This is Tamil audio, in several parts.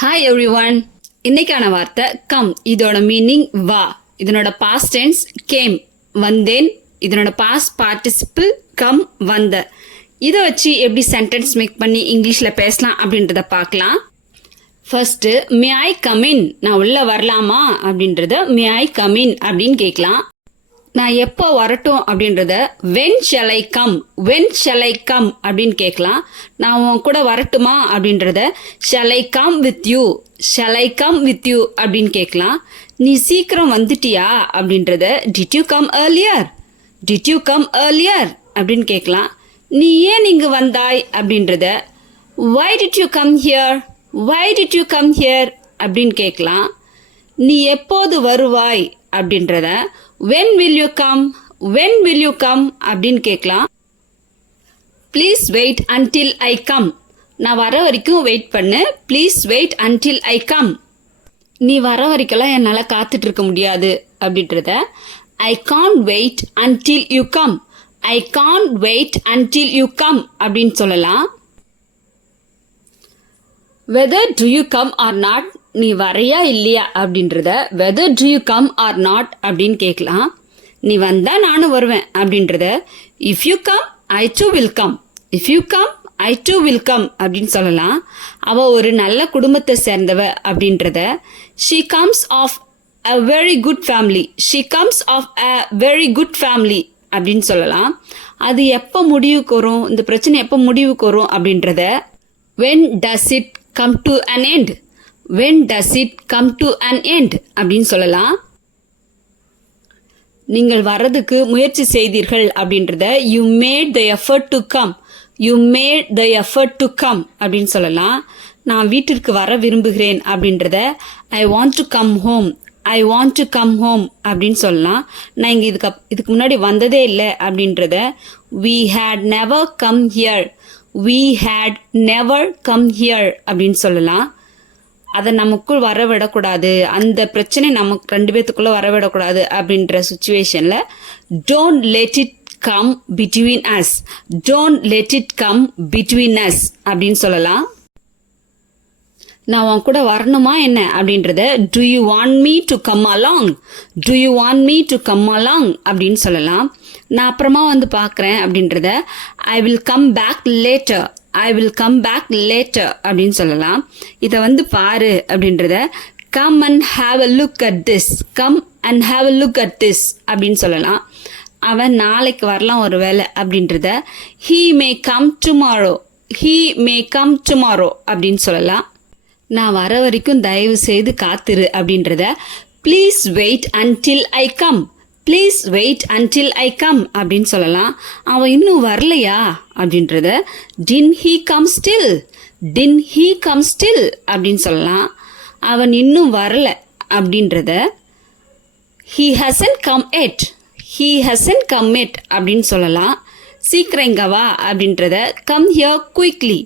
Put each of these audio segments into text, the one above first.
Hi everyone. இன்னைக்கான வார்த்தை கம். இதோட மீனிங் வா. இதனோட பாஸ்ட் டென்ஸ் கேம், வந்தேன். இதனோட பாஸ்ட் பார்ட்டிசிபிள் கம், வந்த. இதை வச்சு எப்படி சென்டென்ஸ் மேக் பண்ணி இங்கிலீஷ்ல பேசலாம் அப்படின்றத பார்க்கலாம். First, May I come in, நான் உள்ள வரலாமா அப்படின்றத மே ஐ கம் இன் அப்படின்னு கேட்கலாம். நான் எப்போ வரட்டும் அப்படின்றத when shall I come, when shall I come அப்படின்னு கேட்கலாம். நான் உன் கூட வரட்டுமா அப்படின்றத shall I come with you, shall I come with you அப்படின்னு கேட்கலாம். நீ சீக்கிரம் வந்துட்டியா அப்படின்றத did you come earlier, did you come earlier அப்படின்னு கேட்கலாம். நீ ஏன் இங்கு வந்தாய் அப்படின்றத why did you come here, why did you come here அப்படின்னு கேட்கலாம். நீ எப்போது வருவாய் அப்படின்றத when will you come, when will you come அப்படின்னு கேட்கலாம். please wait until I come, நான் வர வரைக்கும் வெயிட் பண்ணு. please wait until I come, நீ வர வரைக்கெல்லாம் என்னால் காத்துட்டு இருக்க முடியாது அப்படின்றத I can't wait until you come, I can't wait until you come அப்படின்னு சொல்லலாம். whether do you come or not, நீ வரையா இல்லையா அப்படின்றத whether do you come or not அப்படின்னு கேட்கலாம். நீ வந்தா நானும் வருவேன் அப்படின்றத if you come I too will come, if you come I too will come அப்படின்னு சொல்லலாம். அவ ஒரு நல்ல குடும்பத்தை சேர்ந்தவ அப்படின்றத she comes of a very good family, she comes of a very good family அப்படின்னு சொல்லலாம். அது எப்போ முடிவுக்கு வரும், இந்த பிரச்சனை எப்போ முடிவுக்கு வரும் அப்படின்றத when does it come to an end, when does it come to an end அப்படின்னு சொல்லலாம். நீங்கள் வர்றதுக்கு முயற்சி செய்தீர்கள் அப்படின்றத you made the effort to come, you made the effort to come அப்படின்னு சொல்லலாம். நான் வீட்டிற்கு வர விரும்புகிறேன் அப்படின்றத I want to come home, I want to come home அப்படின்னு சொல்லலாம். நான் இங்கே இதுக்கு முன்னாடி வந்ததே இல்லை அப்படின்றத we had never come here, we had never come here அப்படின்னு சொல்லலாம். அதை நமக்குள் வரவிடக்கூடாது, அந்த பிரச்சனை நமக்கு ரெண்டு பேத்துக்குள்ள வரவிடக்கூடாது அப்படின்ற சுச்சுவேஷனில் don't let it come between us, don't let it come between us அப்படின்னு சொல்லலாம். நான் உன் கூட வரணுமா என்ன அப்படின்றத do you want me to come along, do you want me to come along அப்படின்னு சொல்லலாம். நான் அப்புறமா வந்து பார்க்குறேன் அப்படின்றத I will come back later, I will come back later அப்படின்னு சொல்லலாம். இதை வந்து பாரு அப்படின்றத come and have a look at this, come and have a look at this அப்படின்னு சொல்லலாம். அவன் நாளைக்கு வரலாம் ஒரு வேலை அப்படின்றத he may come tomorrow, he may come tomorrow அப்படின்னு சொல்லலாம். நான் வர வரைக்கும் தயவு செய்து காத்திரு அப்படின்றத please wait until I come, please wait until I come அப்படின்னு சொல்லலாம். அவன் இன்னும் வரலையா அப்படின்றத didn't he come still, didn't he come still அப்படின்னு சொல்லலாம். அவன் இன்னும் வரல அப்படின்றத he hasn't come yet, he hasn't come yet அப்படின்னு சொல்லலாம். சீக்கிரம் இங்க வா அப்படின்றத come here quickly,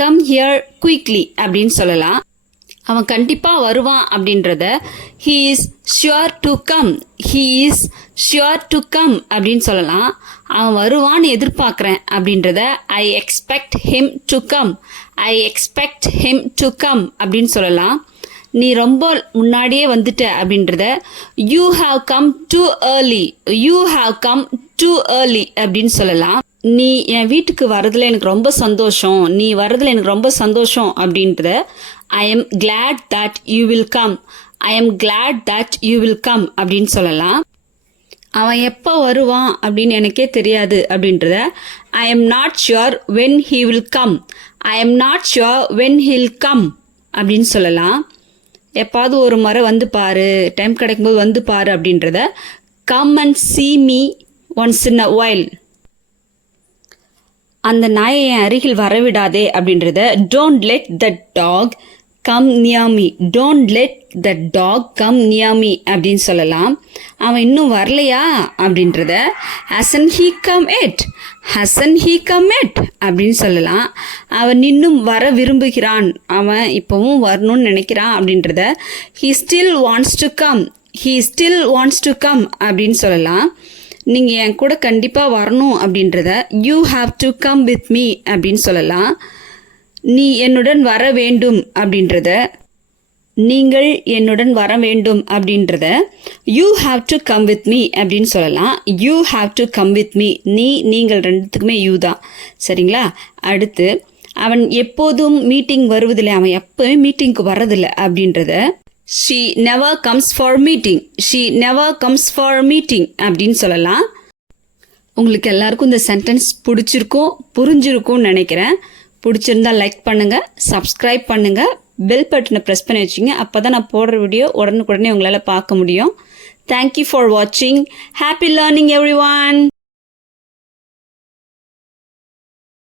come here quickly அப்படின்னு சொல்லலாம். அவன் கண்டிப்பா வருவான் அப்படின்றத he is sure to come, he is sure to come அப்படின்னு சொல்லலாம். அவன் வருவான்னு எதிர்பார்க்குறேன் அப்படின்றத I expect him to come, I expect him to come அப்படின்னு சொல்லலாம். நீ ரொம்ப முன்னாடியே வந்துட்ட அப்படின்றத you have come too early, you have come too early அப்படின்னு சொல்லலாம். நீ என் வீட்டுக்கு வரதுல எனக்கு ரொம்ப சந்தோஷம், நீ வரதுல எனக்கு ரொம்ப சந்தோஷம் அப்படின்றத I am glad that you will come, I am glad that you will come அப்படின்னு சொல்லலாம். அவன் எப்போ வருவான் அப்படின்னு எனக்கே தெரியாது அப்படின்றத I am not sure when he will come, I am not sure when he'll come அப்படின்னு சொல்லலாம். எப்பாவது ஒரு முறை வந்து பாரு, டைம் கிடைக்கும்போது வந்து பாரு அப்படின்றத come and see me once in a while. அந்த நாயை என் அருகில் வரவிடாதே அப்படின்றத don't let that dog come near me, don't let that dog come near me அப்படின்னு சொல்லலாம். அவன் இன்னும் வரலையா அப்படின்றத hasn't he come yet, hasn't he come yet அப்படின்னு சொல்லலாம். அவன் இன்னும் வர விரும்புகிறான், அவன் இப்போவும் வரணும்னு நினைக்கிறான் அப்படின்றத he still wants to come, he still wants to come அப்படின்னு சொல்லலாம். நீங்கள் என் கூட கண்டிப்பாக வரணும் அப்படின்றத you have to come with me அப்படின்னு சொல்லலாம். நீ என்னுடன் வர வேண்டும் அப்படின்றத நீங்கள் என்னுடன் வர வேண்டும் அப்படின்றத you have to come with me அப்படின்னு சொல்லலாம். You have to come with me. நீங்கள் ரெண்டுத்துக்குமே யூ தான். சரிங்களா? அடுத்து அவன் எப்போதும் மீட்டிங் வருவதில்லை, அவன் எப்போவுமே மீட்டிங்க்கு வர்றதில்லை அப்படின்றத she never comes for meeting. she never comes for meeting அப்படின்னு சொல்லலாம். உங்களுக்கு எல்லாருக்கும் இந்த சென்டென்ஸ் பிடிச்சிருக்கும், புரிஞ்சிருக்கும்னு நினைக்கிறேன். பிடிச்சிருந்தா லைக் பண்ணுங்க, சப்ஸ்கிரைப் பண்ணுங்க, பெல் பட்டனை ப்ரெஸ் பண்ணி வச்சுங்க. அப்போ தான் நான் போடுற வீடியோ உடனுக்குடனே உங்களால் பார்க்க முடியும். தேங்க்யூ ஃபார் வாட்சிங். Happy learning every one.